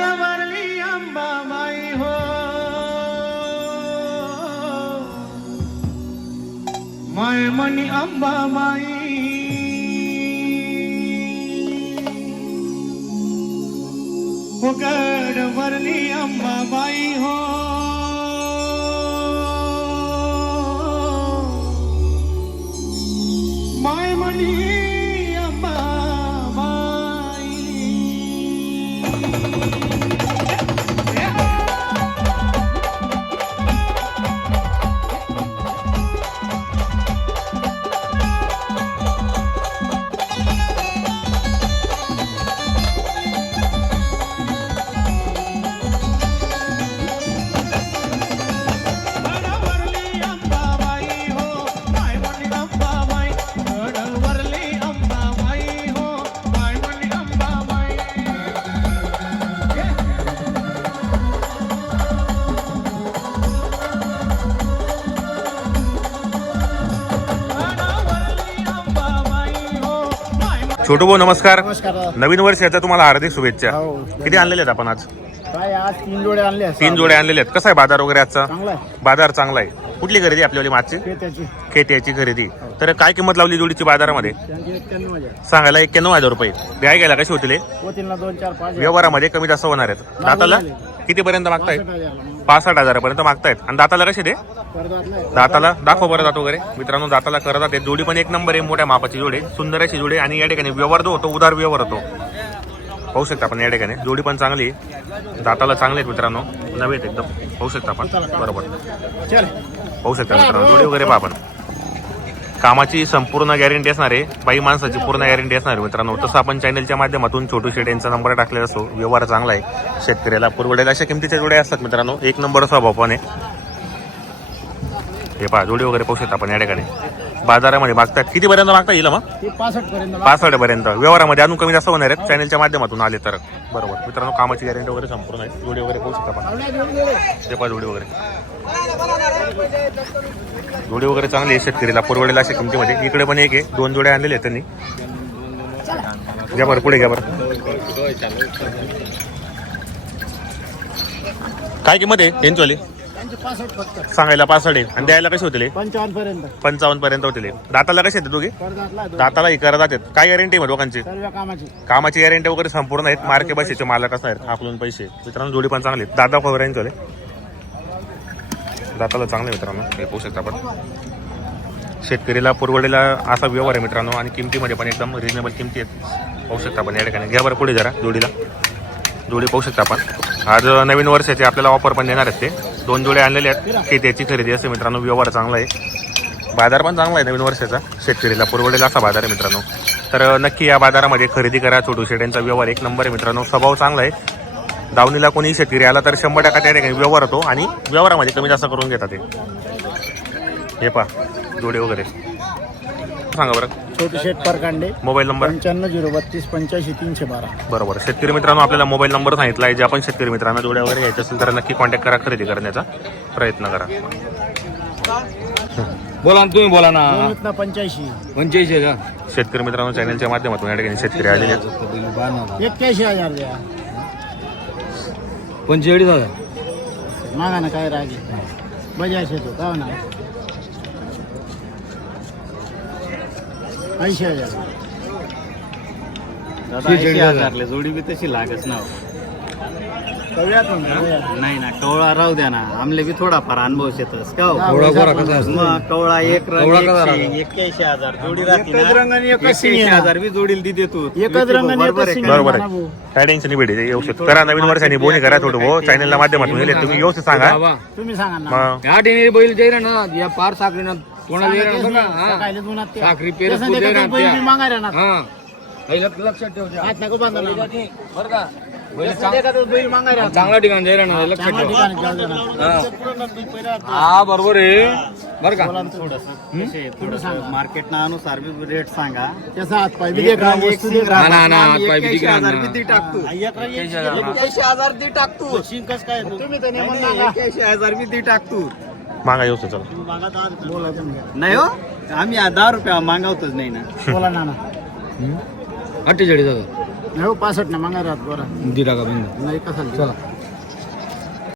वरली अंबाबाई हो. माय मनी अंबाबाई फुकड वरली अंबाबाई हो. माय छोटू भाऊ नमस्कार. नमस्कार. नवीन वर्षाच्या तुम्हाला हार्दिक शुभेच्छा. हो. किती आणलेले आहेत आपण आज? काय आज तीन जोडे आणले तीन जोडे आणलेले आहेत. कसा आहे बाजार वगैरे आजचा? चांगला आहे. बाजार चांगला आहे. कुठली खरेदी आपल्यावाली मागची? ते त्याची खेत्याची खरेदी. तर काय किंमत लावली जोडीची बाजारामध्ये? त्यांची एक्क्याण्णव हजार. सांगायला एक्क्याण्णव हजार रुपये. द्याय गेला कशी होतील हे? होतील ना दोन चार पाच हजार. व्यवहारामध्ये कमी जास्त होणार आहेत. दाताला? कितीपर्यंत हजार. पासष्ट हजारापर्यंत मागतायत. आणि दाताला कसे दे दाताला? दाखव बरं जातो वगैरे. मित्रांनो दाताला करत आहे जोडी पण एक नंबर आहे मोठ्या मापाची जोडी सुंदर अशी जोडी आणि या ठिकाणी व्यवहार जो होतो उदार व्यवहार होतो. पाहू शकता आपण या ठिकाणी. जोडी पण चांगली आहे. दाताला चांगले आहेत मित्रांनो. नवे आहेत एकदम. पाहू शकता आपण. बरोबर. पाहू शकता मित्रांनो. जोडी वगैरे पहा आपण. कामाची संपूर्ण गॅरंटी असणार आहे. बाई माणसाची पूर्ण गॅरंटी असणार आहे. मित्रांनो तसं आपण चॅनलच्या माध्यमातून छोटू शेट यांचा नंबर टाकलेला असतो. व्यवहार चांगला आहे. शेतकऱ्याला परवडेल. अशा किमतीच्या जोड्या असतात मित्रांनो. एक नंबर स्वभाव पण आहे. हे पहा जोडी वगैरे पाहू शकता आपण या ठिकाणी. बाजारामध्ये मागतात कितीपर्यंत मागता येईल मग? ते पासष्ट पर्यंत पासष्ट पर्यंत. व्यवहारामध्ये अजून कमी जास्त होणार आहेत. चॅनलच्या माध्यमातून आले तर. बरोबर. मित्रांनो कामाची गॅरंटी वगैरे संपूर्ण आहे. जोडी वगैरे पाहू शकता पहा जोडी वगैरे. जोडी वगैरे चांगली आहे शेतकरीला. पुरवडेल अशा किमतीमध्ये. इकडे पण एक आहे. दोन जोड्या आणलेले आहेत त्यांनी. घ्या बरं पुढे घ्या बरं. काय किंमत आहे? यांचीवाली पासष्ट फक्त. सांगायला पासष्ट आहे. आणि द्यायला कसे होतील पंचावन्न पर्यंत पंचावन्न पर्यंत होतील दाताला कसे आहेत दोघे. दाताला ही करत आहेत. काय गॅरंटी आहे सर्व कामाची. कामाची गॅरंटी वगैरे संपूर्ण आहेत. मार्के बसेचे मालक असणार आहेत. आकलून पैसे. मित्रांनो जोडी पण चांगली आहेत. दादा खोबऱ्या यांचे दाताला चांगले मित्रांनो. हे पाहू शकता आपण. शेतकरीला पुरवडेला असा व्यवहार आहे मित्रांनो. आणि किमतीमध्ये पण एकदम रिजनेबल किमती आहेत. पाहू शकता आपण या ठिकाणी. घ्या बरं पुढे जरा जोडीला. जोडी पाहू शकता आपण. आज नवीन वर्षाचे आपल्याला ऑफर पण देणार आहेत ते. दोन जोडे आणलेले आहेत. की त्याची खरेदी असते मित्रांनो. व्यवहार चांगला आहे. बाजार पण चांगला आहे नवीन वर्षाचा. शेतकरीला पुरवडेला असा बाजार आहे मित्रांनो. तर नक्की या बाजारामध्ये खरेदी करा. छोटू शेट्यांचा व्यवहार एक नंबर आहे मित्रांनो. स्वभाव चांगला आहे. दावणीला कोणी शेतकरी आला तर शंभर टक्का त्या ठिकाणी व्यवहार होतो आणि व्यवहारामध्ये कमी जास्त करून घेतात ते. हे पहा जोडे वगैरे. सांगा बरं. छोटे शेट परकांडे. Mobile number? पंच्याण्णव झिरो बत्तीस पंच्याऐंशी तीनशे बारा. बरोबर. शेतकरी मित्रांनो आपल्याला मोबाईल नंबर सांगितला आहे. जे आपण शेतकरी मित्रांना जोड्या वगैरे घ्यायचे असेल तर नक्की कॉन्टॅक्ट करा खरेदी करण्याचा प्रयत्न करा. बोला ना तुम्ही बोला ना. पंच्याऐंशी. पंच्याऐंशी का? शेतकरी मित्रांनो चॅनलच्या माध्यमातून या ठिकाणी शेतकरी आलेले आहेत. एक्क्याऐंशी हजार द्या. पंचेचाळीस हजार. मागा ना काय राग बजाज येतो का ना ऐंशी हजार जोडी बी तशी लागच ना करूयात. नाही ना कवळा राहू द्या ना आमले बी थोडाफार अनुभव शेतस का हो? हा, थोडा कसा असतो? मग कवळा एक रंग कवळा कसा एकशे- राहतो? एक्क्याऐंशी हजार जोडी राहते एकच ना रंगाने एकच एक्क्याऐंशी सिंग आहे. हजार बी जोडील दिदे तू एकच रंगाने बरोबर एकच आहे? बरोबर आहे. काय टेन्शन भेटेल येऊ शकतो करा नवीन वर्षाने बोनी करा थोडं भाऊ चॅनलच्या माध्यमातून तुम्ही व्यवस्थित सांगा बाबा तुम्ही सांगा ना मग या बैल जाईल ना या पार साखरीनं कोणाला हा. ते. साखरी पेरत मागायला ना हा हे लक्ष- लक्षात ठेवते हात नको बांधा ना. बरं का बैल तसं चांग- देखत बैल मागायला ना. चांगल्या ठिकाणी जाईल ना हे लक्षात चांगल्या ठेवा ठिकाणी जाऊ दे ना. हा. पुढं बैल पहिला हा बरोबर आहे बरं का बोला ना. कसे. मार्केट ना अनुसार बी रेट सांगा त्याचा हात पाय बी एक देख ना, रंग एक वस्तू सिंग देख ना, ना. ना, ना, आम्ही पाय बी एक्क्याऐंशी दिला हजार ना. बी दी टाकतो एक रंग एक. एक्क्याऐंशी हजार टाकतो तुम्ही तर नेमून नाही, सांगा. एक्क्याऐंशी हजार बी दी टाकतो मागा येऊ चला. नाही हो? आम्ही दहा रुपया मागवतोच नाही ना. बोला ना ना अठ्ठेचाळीस हजार नाही हो पासष्ट ना मागा राहत बरं. दिला का बंद? नाही कसा चला.